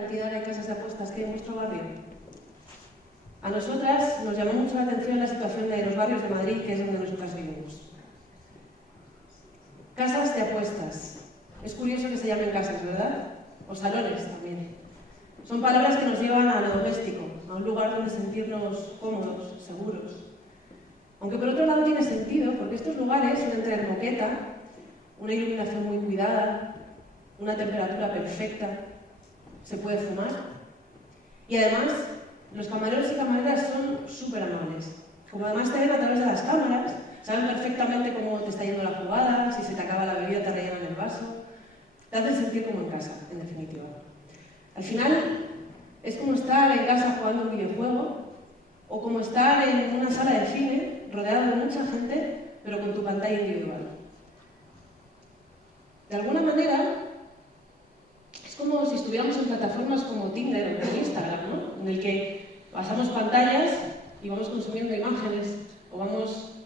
cantidad de casas de apuestas que hay en nuestro barrio? A nosotras nos llamó mucho la atención la situación de los barrios de Madrid, que es donde nosotras vivimos. Casas de apuestas. Es curioso que se llamen casas, ¿verdad? O salones también. Son palabras que nos llevan a lo doméstico, a un lugar donde sentirnos cómodos, seguros. Aunque por otro lado tiene sentido, porque estos lugares suelen tener moqueta, una iluminación muy cuidada, una temperatura perfecta, se puede fumar. Y además, los camareros y camareras son súper amables. Como además te ven a través de las cámaras, saben perfectamente cómo te está yendo la jugada, si se te acaba la bebida te rellenan el vaso. Te hacen sentir como en casa, en definitiva. Al final, es como estar en casa jugando un videojuego o como estar en una sala de cine rodeado de mucha gente, pero con tu pantalla individual. De alguna manera, es como si estuviéramos en plataformas como Tinder o como Instagram, ¿no? En el que pasamos pantallas y vamos consumiendo imágenes o vamos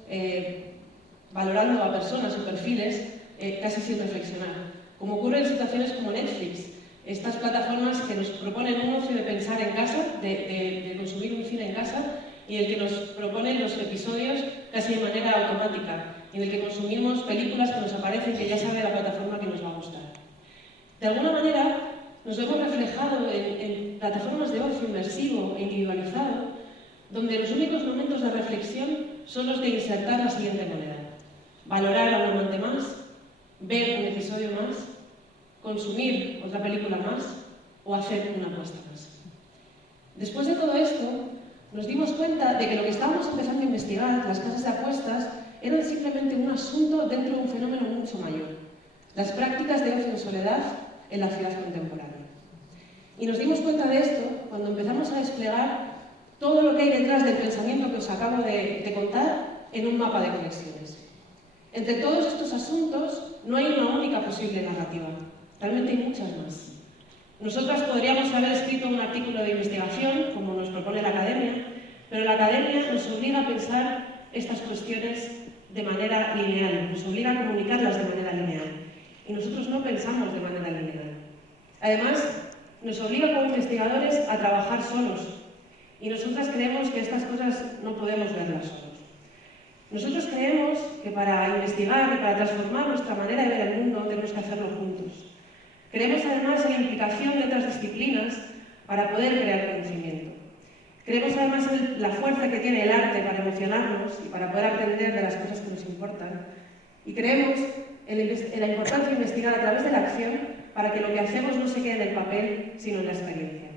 valorando a personas o perfiles casi sin reflexionar. Como ocurre en situaciones como Netflix, estas plataformas que nos proponen un ocio de pensar en casa, de consumir un cine en casa, y en el que nos proponen los episodios casi de manera automática, y en el que consumimos películas que nos aparecen que ya sabe la plataforma que nos va a gustar. De alguna manera, nos vemos reflejado en plataformas de ocio inmersivo e individualizado, donde los únicos momentos de reflexión son los de insertar la siguiente moneda: valorar a un amante más, ver un episodio más, consumir otra película más o hacer una apuesta más. Después de todo esto, nos dimos cuenta de que lo que estábamos empezando a investigar, las casas de apuestas, eran simplemente un asunto dentro de un fenómeno mucho mayor: las prácticas de ocio en soledad en la ciudad contemporánea. Y nos dimos cuenta de esto cuando empezamos a desplegar todo lo que hay detrás del pensamiento que os acabo de contar en un mapa de conexiones. Entre todos estos asuntos no hay una única posible narrativa, realmente hay muchas más. Nosotras podríamos haber escrito un artículo de investigación, como nos propone la academia, pero la academia nos obliga a pensar estas cuestiones de manera lineal, nos obliga a comunicarlas de manera lineal. Y nosotros no pensamos de manera lineal. Además, nos obliga como investigadores a trabajar solos. Y nosotras creemos que estas cosas no podemos verlas solos. Nosotros creemos que para investigar y para transformar nuestra manera de ver el mundo tenemos que hacerlo juntos. Creemos además en la implicación de otras disciplinas para poder crear conocimiento. Creemos además en la fuerza que tiene el arte para emocionarnos y para poder aprender de las cosas que nos importan. Y creemos en la importancia de investigar a través de la acción para que lo que hacemos no se quede en el papel, sino en la experiencia.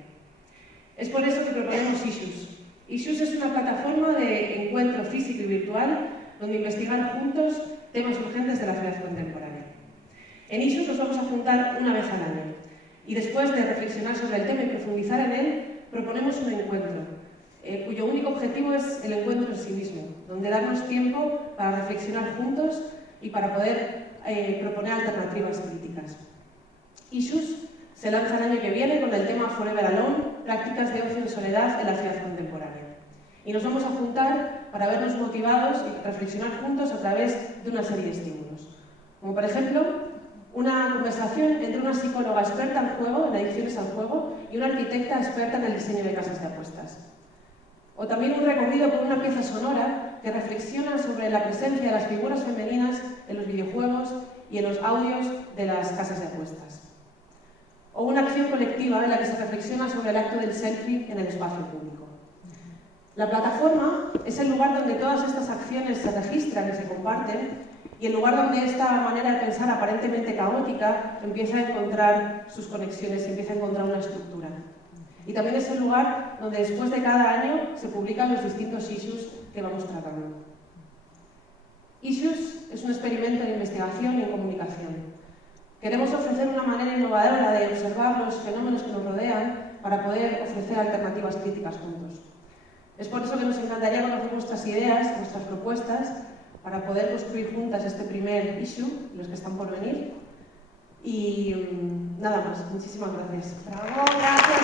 Es por eso que proponemos Issues. Issues es una plataforma de encuentro físico y virtual donde investigar juntos temas urgentes de la ciudad contemporánea. En Issues nos vamos a juntar una vez al año y después de reflexionar sobre el tema y profundizar en él, proponemos un encuentro cuyo único objetivo es el encuentro en sí mismo, donde darnos tiempo para reflexionar juntos y para poder proponer alternativas críticas. Issues se lanza el año que viene con el tema Forever Alone, prácticas de ocio en soledad en la ciudad contemporánea. Y nos vamos a juntar para vernos motivados y reflexionar juntos a través de una serie de estímulos. Como por ejemplo, una conversación entre una psicóloga experta en juego, en adicciones al juego, y una arquitecta experta en el diseño de casas de apuestas. O también un recorrido por una pieza sonora que reflexiona sobre la presencia de las figuras femeninas en los videojuegos y en los audios de las casas de apuestas. O una acción colectiva en la que se reflexiona sobre el acto del selfie en el espacio público. La plataforma es el lugar donde todas estas acciones se registran y se comparten, y el lugar donde esta manera de pensar aparentemente caótica empieza a encontrar sus conexiones y empieza a encontrar una estructura. Y también es el lugar donde después de cada año se publican los distintos issues que vamos tratando. Issues es un experimento de investigación y en comunicación. Queremos ofrecer una manera innovadora de observar los fenómenos que nos rodean para poder ofrecer alternativas críticas juntos. Es por eso que nos encantaría conocer vuestras ideas, vuestras propuestas, para poder construir juntas este primer issue, los que están por venir. Y nada más, muchísimas gracias. ¡Bravo! Gracias.